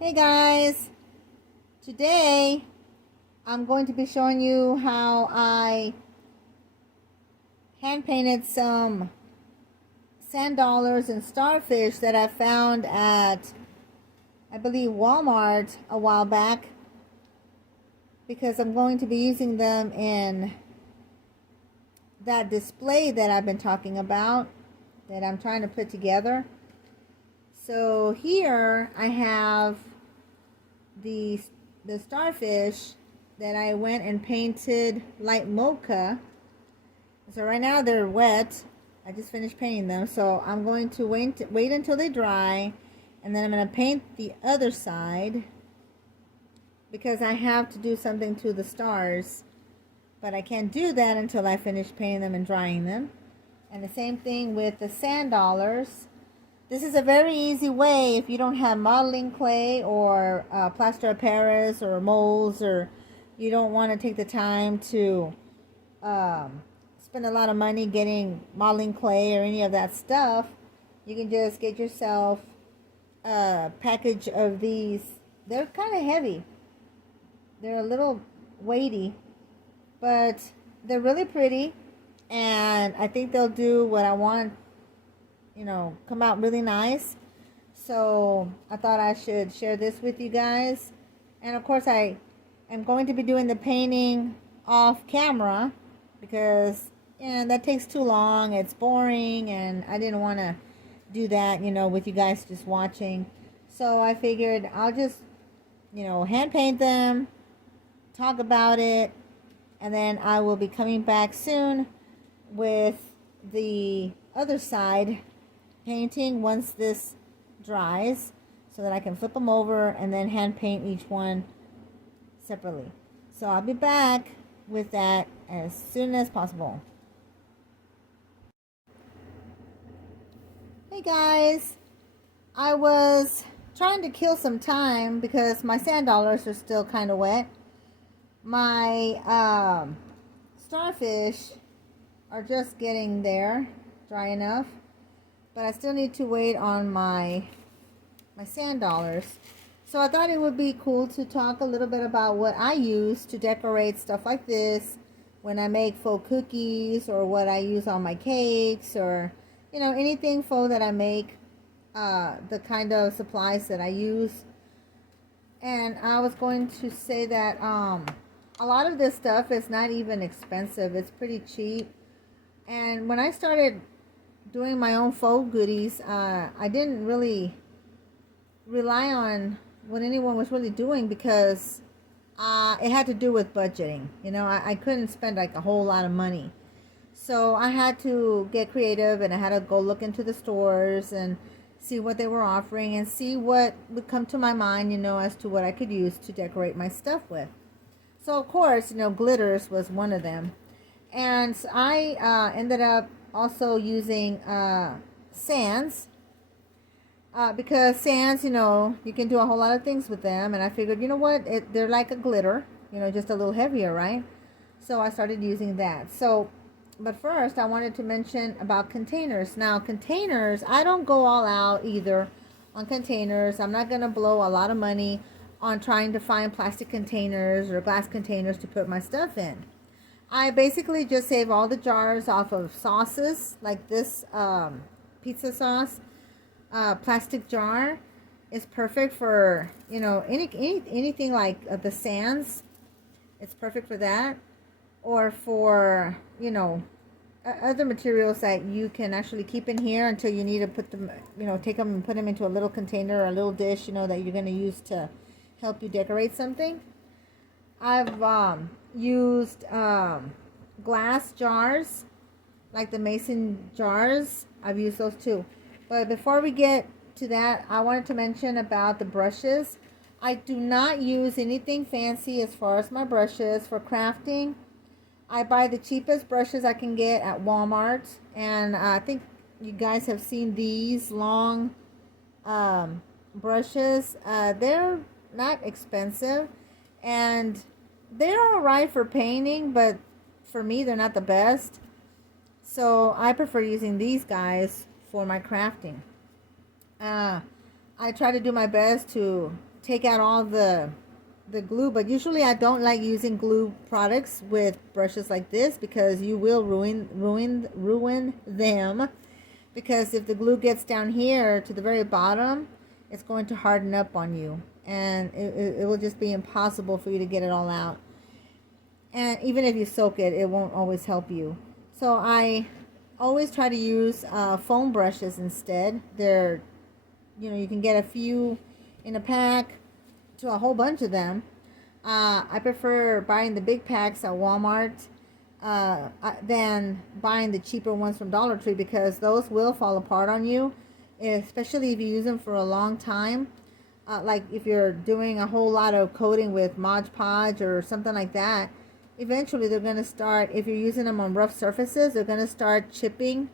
Hey guys, today I'm going to be showing you how I hand painted some sand dollars and starfish that I found at, I believe, Walmart a while back, because I'm going to be using them in that display that I've been talking about, that I'm trying to put together. So here I have the starfish that I went and painted light mocha. So right now they're wet. I just finished painting them, so I'm going to wait until they dry, and then I'm going to paint the other side because I have to do something to the stars, but I can't do that until I finish painting them and drying them. And the same thing with the sand dollars. This is a very easy way if you don't have modeling clay or plaster of Paris or molds, or you don't want to take the time to spend a lot of money getting modeling clay or any of that stuff. You can just get yourself a package of these. They're kind of heavy. They're a little weighty, but they're really pretty, and I think they'll do what I want, come out really nice. So I thought I should share this with you guys. And of course I am going to be doing the painting off camera because that takes too long. It's boring, and I didn't want to do that, with you guys just watching. So I figured I'll just, hand paint them, talk about it, and then I will be coming back soon with the other side painting once this dries, so that I can flip them over and then hand paint each one separately. So I'll be back with that as soon as possible. Hey guys, I was trying to kill some time because my sand dollars are still kind of wet. My starfish are just getting there, dry enough, but I still need to wait on my sand dollars. So I thought it would be cool to talk a little bit about what I use to decorate stuff like this when I make faux cookies, or what I use on my cakes, or anything faux that I make, the kind of supplies that I use. And I was going to say that a lot of this stuff is not even expensive. It's pretty cheap. And when I started doing my own faux goodies, I didn't really rely on what anyone was really doing, because it had to do with budgeting. I couldn't spend like a whole lot of money. So I had to get creative, and I had to go look into the stores and see what they were offering and see what would come to my mind, as to what I could use to decorate my stuff with. So of course, glitters was one of them. And I ended up also using sands, because sands, you can do a whole lot of things with them. And I figured, they're like a glitter, just a little heavier, right? So I started using that. But first I wanted to mention about containers. Now containers, I don't go all out either on containers. I'm not going to blow a lot of money on trying to find plastic containers or glass containers to put my stuff in. I basically just save all the jars off of sauces, like this pizza sauce plastic jar is perfect for anything like the sands. It's perfect for that, or for other materials that you can actually keep in here until you need to put them, take them and put them into a little container or a little dish, that you're going to use to help you decorate something. I've used glass jars, like the mason jars. I've used those too. But before we get to that, I wanted to mention about the brushes. I do not use anything fancy as far as my brushes for crafting. I buy the cheapest brushes I can get at Walmart, and I think you guys have seen these long brushes. They're not expensive, and they're alright for painting, but for me they're not the best. So I prefer using these guys for my crafting. I try to do my best to take out all the glue. But usually I don't like using glue products with brushes like this, because you will ruin them, because if the glue gets down here to the very bottom, it's going to harden up on you, and it will just be impossible for you to get it all out. And even if you soak it, it won't always help you. So I always try to use foam brushes instead. They're, you can get a few in a pack to a whole bunch of them. I prefer buying the big packs at Walmart than buying the cheaper ones from Dollar Tree, because those will fall apart on you, especially if you use them for a long time. Like if you're doing a whole lot of coating with Mod Podge or something like that, eventually they're going to start, if you're using them on rough surfaces, they're going to start chipping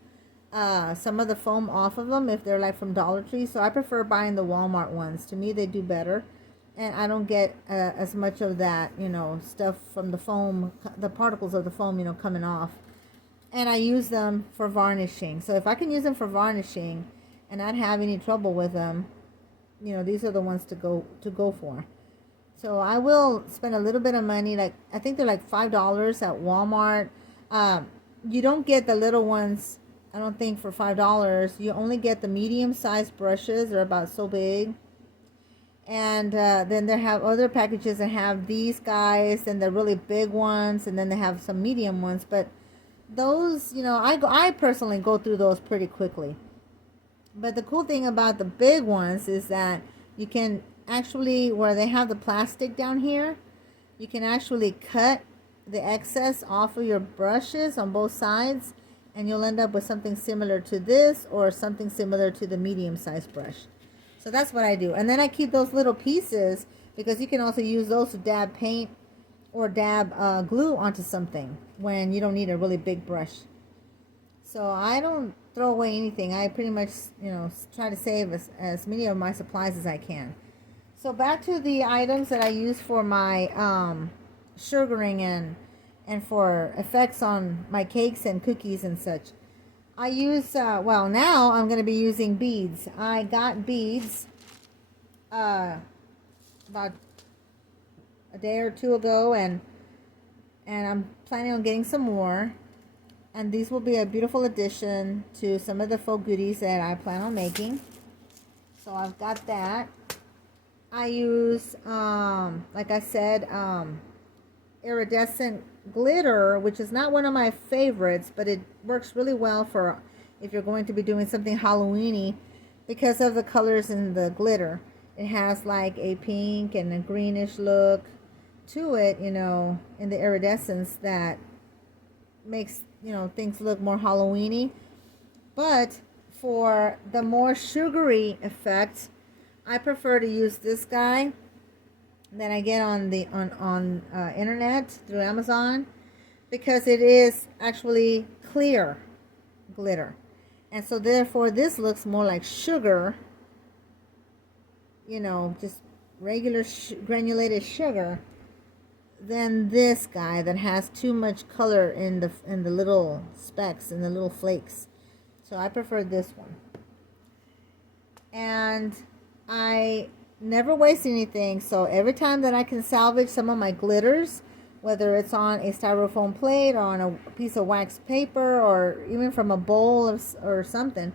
some of the foam off of them if they're like from Dollar Tree. So I prefer buying the Walmart ones. To me, they do better. And I don't get as much of that, stuff from the foam, the particles of the foam, coming off. And I use them for varnishing. So if I can use them for varnishing and not have any trouble with them, these are the ones to go for. So I will spend a little bit of money. Like, I think they're like $5 at Walmart. You don't get the little ones, I don't think, for $5. You only get the medium-sized brushes. They're about so big. And then they have other packages that have these guys, and the really big ones, and then they have some medium ones. But those, I personally go through those pretty quickly. But the cool thing about the big ones is that you can actually, where they have the plastic down here, you can actually cut the excess off of your brushes on both sides, and you'll end up with something similar to this, or something similar to the medium-sized brush. So that's what I do. And then I keep those little pieces, because you can also use those to dab paint or dab glue onto something when you don't need a really big brush. So I don't throw away anything. I pretty much, try to save as many of my supplies as I can. So back to the items that I use for my sugaring and for effects on my cakes and cookies and such. I use, now I'm going to be using beads. I got beads about a day or two ago, and I'm planning on getting some more. And these will be a beautiful addition to some of the faux goodies that I plan on making. So I've got that. I use, like I said, iridescent glitter, which is not one of my favorites, but it works really well for if you're going to be doing something Halloween-y, because of the colors in the glitter. It has like a pink and a greenish look to it, in the iridescence, that makes, things look more Halloween-y. But for the more sugary effect, I prefer to use this guy that I get on the internet through Amazon, because it is actually clear glitter, and so therefore this looks more like sugar, just regular granulated sugar, than this guy that has too much color in the little specks and the little flakes. So I prefer this one. And I never waste anything, so every time that I can salvage some of my glitters, whether it's on a styrofoam plate or on a piece of wax paper, or even from a bowl or something,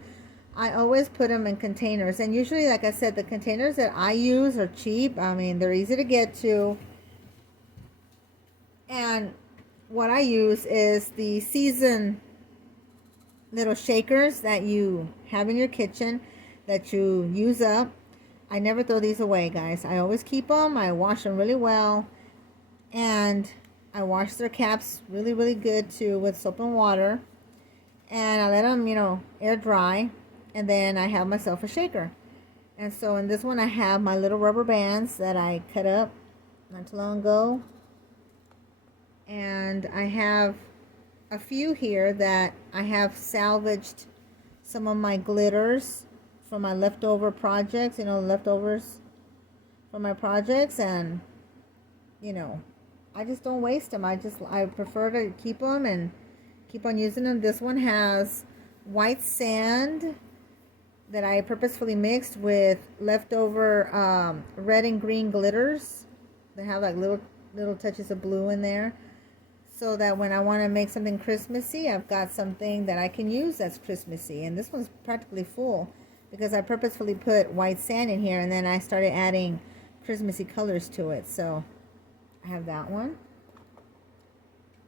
I always put them in containers. And usually, like I said, the containers that I use are cheap. I mean, they're easy to get to. And what I use is the Seaside little shakers that you have in your kitchen that you use up. I never throw these away, guys. I always keep them. I wash them really well. And I wash their caps really, really good too with soap and water. And I let them, air dry. And then I have myself a shaker. And so in this one, I have my little rubber bands that I cut up not too long ago. And I have a few here that I have salvaged some of my glitters from my leftover projects, leftovers from my projects. And, I just don't waste them. I prefer to keep them and keep on using them. This one has white sand that I purposefully mixed with leftover red and green glitters. They have like little touches of blue in there, so that when I want to make something Christmassy, I've got something that I can use that's Christmassy. And this one's practically full because I purposefully put white sand in here, and then I started adding Christmassy colors to it. So I have that one.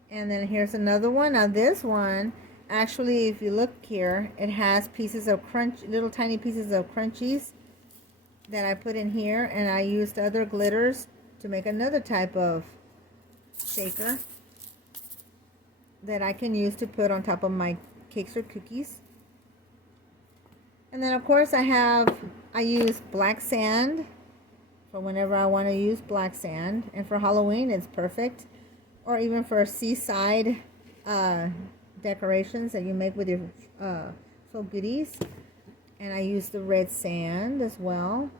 And then here's another one. Now this one, actually, if you look here, it has pieces of little tiny pieces of crunchies that I put in here, and I used other glitters to make another type of shaker that I can use to put on top of my cakes or cookies. And then of course I use black sand for whenever I want to use black sand, and for Halloween it's perfect, or even for Seaside decorations that you make with your faux goodies. And I use the red sand as well.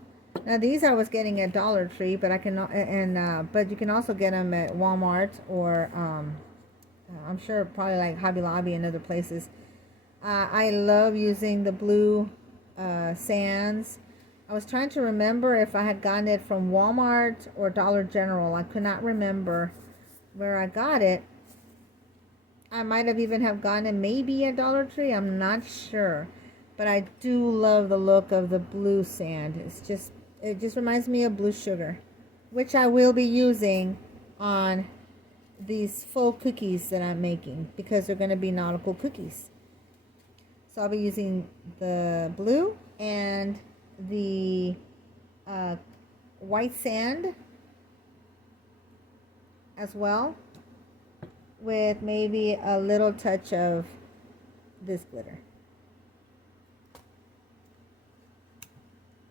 Now these I was getting at Dollar Tree, but but you can also get them at Walmart, or I'm sure probably like Hobby Lobby and other places. I love using the blue sands. I was trying to remember if I had gotten it from Walmart or Dollar General. I could not remember where I got it. I might have even have gotten it maybe at Dollar Tree. I'm not sure. But I do love the look of the blue sand. It just reminds me of blue sugar, which I will be using on these faux cookies that I'm making, because they're going to be nautical cookies. So I'll be using the blue and the white sand as well, with maybe a little touch of this glitter.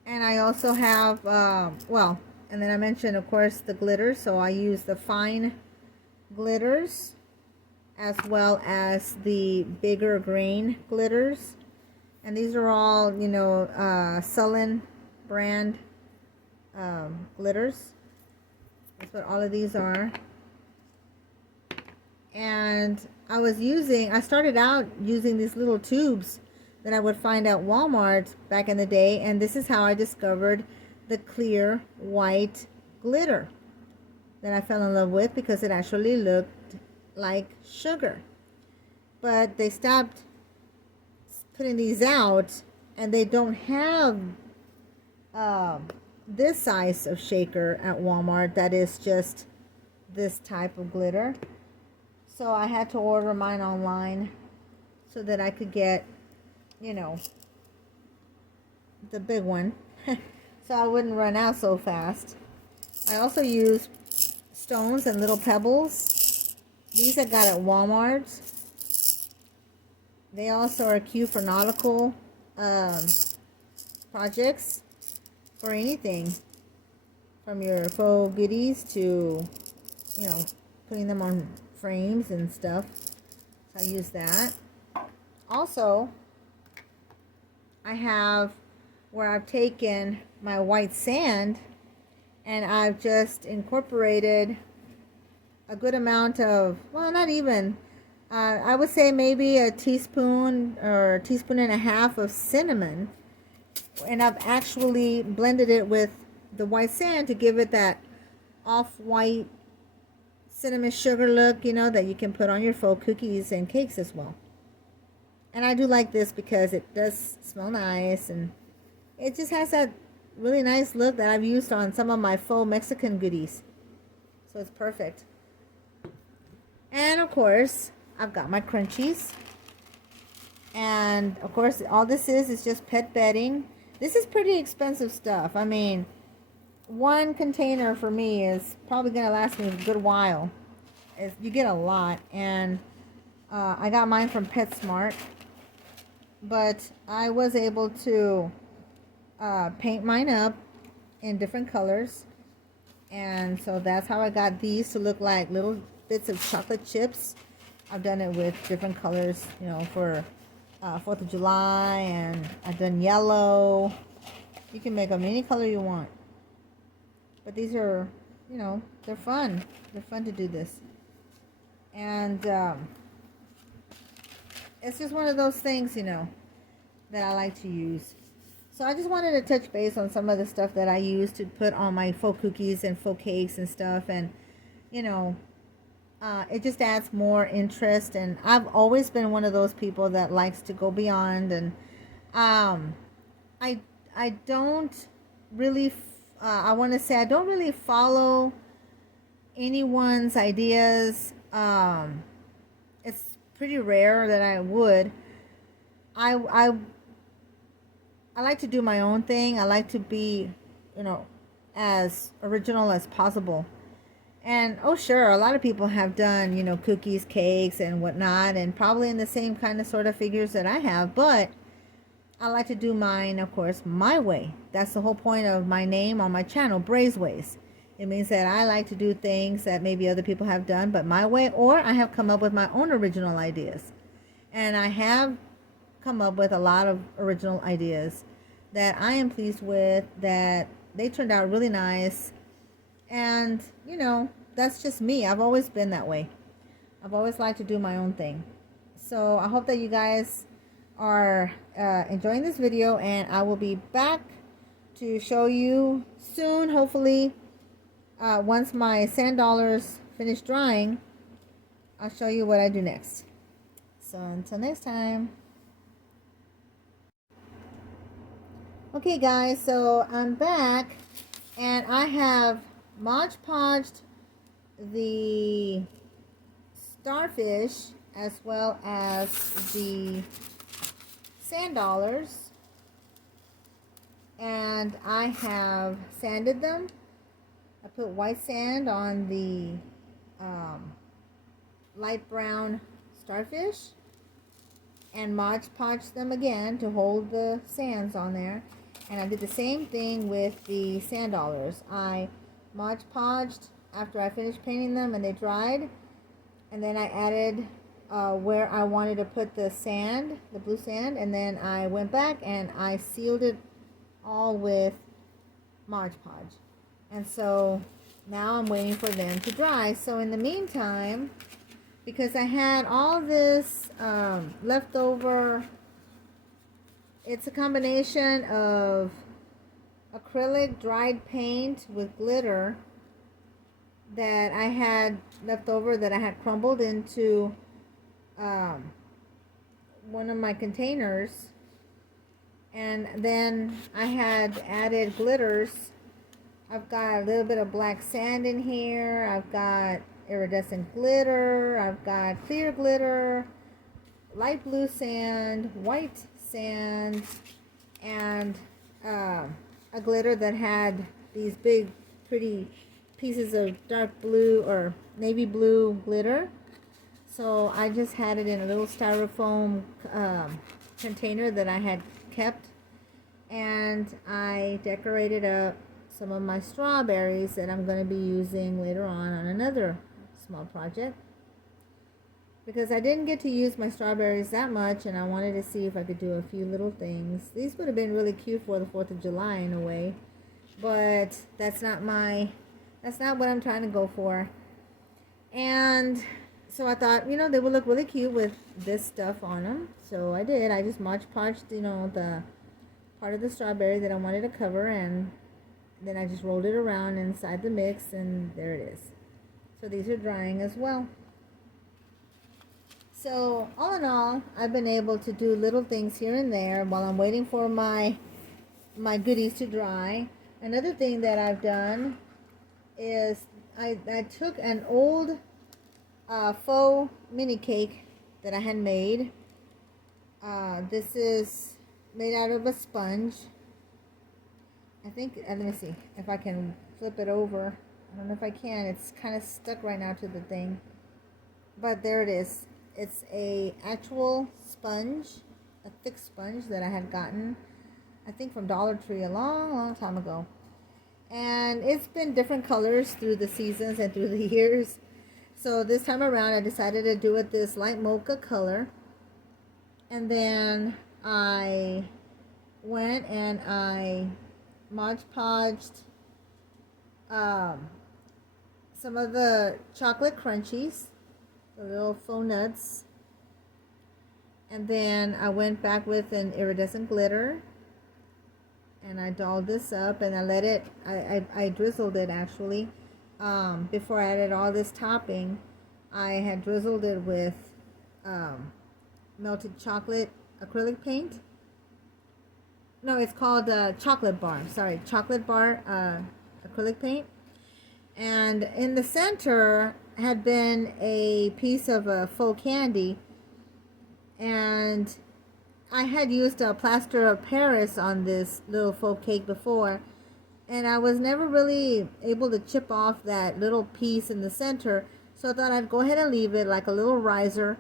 And I also have, and then I mentioned, of course, the glitters. So I use the fine glitters as well as the bigger grain glitters. And these are all, Sullen brand glitters. That's what all of these are. And I started out using these little tubes that I would find at Walmart back in the day, and this is how I discovered the clear white glitter that I fell in love with, because it actually looked like sugar. But they stopped putting these out, and they don't have this size of shaker at Walmart that is just this type of glitter. So I had to order mine online so that I could get, the big one, so I wouldn't run out so fast. I also use stones and little pebbles. These I got at Walmart. They also are cute for nautical projects, for anything from your faux goodies to, putting them on frames and stuff. So I use that. Also, I have where I've taken my white sand and I've just incorporated a good amount of, well, not even, I would say maybe a teaspoon or a teaspoon and a half of cinnamon. And I've actually blended it with the white sand to give it that off-white cinnamon sugar look, that you can put on your faux cookies and cakes as well. And I do like this because it does smell nice, and it just has that really nice look that I've used on some of my faux Mexican goodies. So it's perfect. And of course, I've got my crunchies. And of course, all this is just pet bedding. This is pretty expensive stuff. I mean, one container for me is probably going to last me a good while. You get a lot. And I got mine from PetSmart. But I was able to paint mine up in different colors. And so that's how I got these to look like little bits of chocolate chips. I've done it with different colors, for 4th of July, and I've done yellow. You can make them any color you want. But these are, they're fun. They're fun to do this. And it's just one of those things, that I like to use. So I just wanted to touch base on some of the stuff that I use to put on my faux cookies and faux cakes and stuff. And, you know, it just adds more interest. And I've always been one of those people that likes to go beyond. And um, I, I don't really, I want to say I don't really follow anyone's ideas. It's pretty rare that I would. I I like to do my own thing. I like to be, you know, as original as possible. And oh, sure, a lot of people have done, you know, cookies, cakes, and whatnot, and probably in the same kind of sort of figures that I have. But I like to do mine, of course, my way. That's the whole point of my name on my channel, Brey's Ways. It means that I like to do things that maybe other people have done, but my way, or I have come up with my own original ideas. And I have come up with a lot of original ideas that I am pleased with, that they turned out really nice. And, you know, that's just me. I've always been that way. I've always liked to do my own thing. So I hope that you guys are enjoying this video, and I will be back to show you soon, hopefully, once my sand dollars finish drying. I'll show you what I do next. So until next time. Okay guys, so I'm back, and I have Mod Podged the starfish as well as the sand dollars, and I have sanded them. I put white sand on the light brown starfish and Mod Podged them again to hold the sands on there. And I did the same thing with the sand dollars. I Mod Podged after I finished painting them and they dried, and then I added where I wanted to put the sand, the blue sand, and then I went back and I sealed it all with Mod Podge. And so now I'm waiting for them to dry. So in the meantime, because I had all this leftover, it's a combination of acrylic dried paint with glitter that I had left over, that I had crumbled into one of my containers. And then I had added glitters. I've got a little bit of black sand in here. I've got iridescent glitter. I've got clear glitter, light blue sand, white sand, and a glitter that had these big pretty pieces of dark blue or navy blue glitter. So I just had it in a little styrofoam container that I had kept, and I decorated up some of my strawberries that I'm going to be using later on another small project, because I didn't get to use my strawberries that much, and I wanted to see if I could do a few little things. These would have been really cute for the 4th of July in a way, but that's not what I'm trying to go for. And so I thought, you know, they would look really cute with this stuff on them. So I did. I just Mod Podged, you know, the part of the strawberry that I wanted to cover, and then I just rolled it around inside the mix, and there it is. So these are drying as well. So all in all, I've been able to do little things here and there while I'm waiting for my goodies to dry. Another thing that I've done is I took an old faux mini cake that I had made. This is made out of a sponge. I think, let me see if I can flip it over. I don't know if I can. It's kind of stuck right now to the thing. But there it is. It's a actual sponge, a thick sponge that I had gotten, I think from Dollar Tree a long time ago. And it's been different colors through the seasons and through the years. So this time around I decided to do it this light mocha color. And then I went and I Mod Podged some of the chocolate crunchies, the little faux nuts, and then I went back with an iridescent glitter, And I dolled this up and I let it, I drizzled it actually. Before I added all this topping, I had drizzled it with melted chocolate acrylic paint. No, it's called chocolate bar. Sorry, chocolate bar acrylic paint. And in the center had been a piece of faux candy. And I had used a plaster of Paris on this little faux cake before. And I was never really able to chip off that little piece in the center. So I thought I'd go ahead and leave it like a little riser.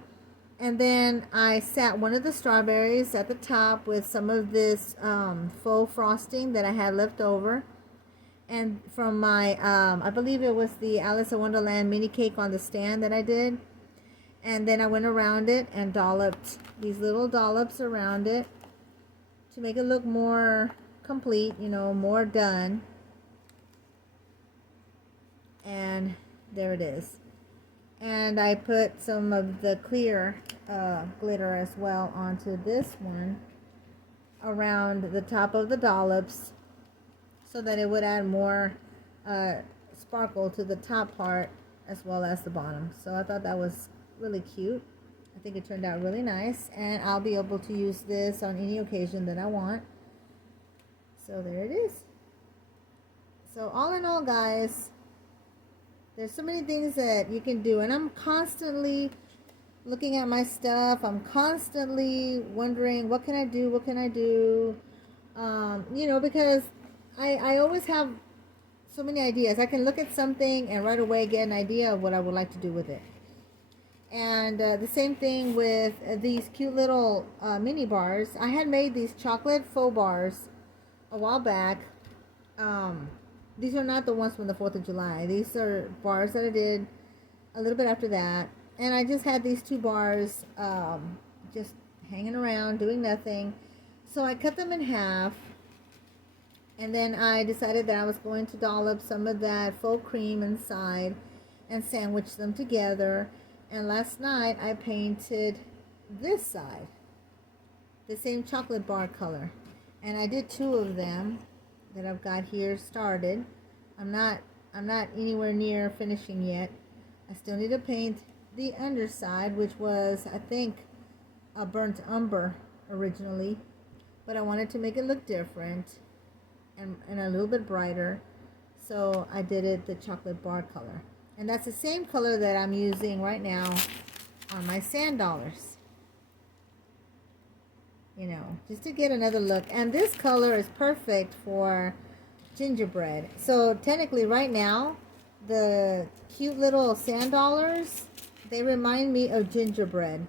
And then I sat one of the strawberries at the top with some of this faux frosting that I had left over. And from my, I believe it was the Alice in Wonderland mini cake on the stand that I did. And then I went around it and dolloped these little dollops around it to make it look more complete, you know, more done. And there it is. And I put some of the clear glitter as well onto this one around the top of the dollops so that it would add more sparkle to the top part as well as the bottom. So I thought that was really cute. I think it turned out really nice, and I'll be able to use this on any occasion that I want. So there it is. So all in all, guys, there's so many things that you can do, and I'm constantly looking at my stuff. I'm constantly wondering, what can I do? What can I do? You know, because I always have so many ideas. I can look at something and right away get an idea of what I would like to do with it. And the same thing with these cute little mini bars. I had made these chocolate faux bars a while back. These are not the ones from the 4th of July. These are bars that I did a little bit after that. And I just had these 2 bars just hanging around, doing nothing. So I cut them in half. And then I decided that I was going to dollop some of that faux cream inside and sandwich them together. And last night I painted this side, the same chocolate bar color. And I did 2 of them that I've got here started. I'm not anywhere near finishing yet. I still need to paint the underside, which was, I think, a burnt umber originally, but I wanted to make it look different and a little bit brighter, so I did it the chocolate bar color. And that's the same color that I'm using right now on my sand dollars. You know, just to get another look. And this color is perfect for gingerbread. So technically right now, the cute little sand dollars, they remind me of gingerbread.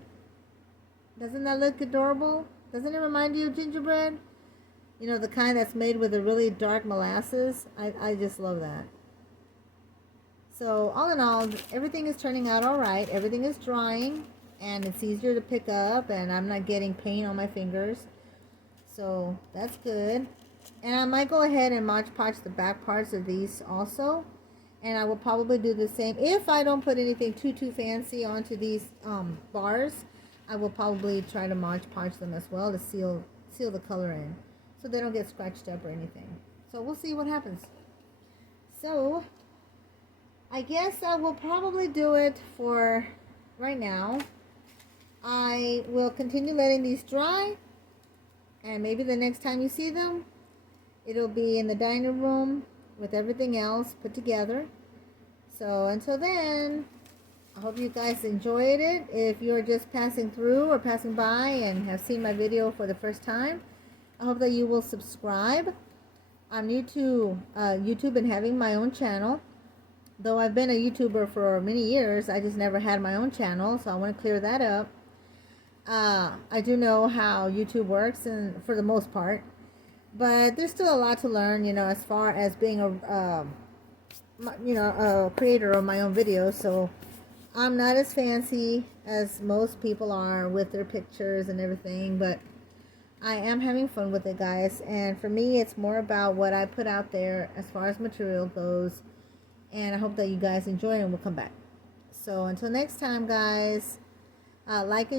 Doesn't that look adorable? Doesn't it remind you of gingerbread? You know, the kind that's made with a really dark molasses. I just love that. So all in all, everything is turning out all right. Everything is drying, and it's easier to pick up, and I'm not getting paint on my fingers. So that's good. And I might go ahead and Mod Podge the back parts of these also. And I will probably do the same. If I don't put anything too fancy onto these bars, I will probably try to Mod Podge them as well to seal the color in, so they don't get scratched up or anything. So we'll see what happens. So I guess I will probably do it for right now. I will continue letting these dry, and maybe the next time you see them, it'll be in the dining room with everything else put together. So until then, I hope you guys enjoyed it. If you're just passing through or passing by and have seen my video for the first time, I hope that you will subscribe. I'm new to YouTube and having my own channel. Though I've been a YouTuber for many years, I just never had my own channel, so I want to clear that up. I do know how YouTube works, and for the most part, but there's still a lot to learn, you know, as far as being a creator of my own videos. So I'm not as fancy as most people are with their pictures and everything, but I am having fun with it, guys. And for me, it's more about what I put out there as far as material goes. And I hope that you guys enjoy it and will come back. So until next time, guys, like,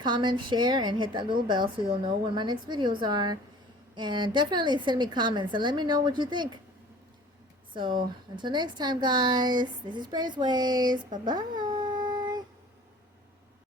comment, share, and hit that little bell so you'll know when my next videos are. And definitely send me comments and let me know what you think. So until next time, guys, this is Brey's Ways. Bye-bye.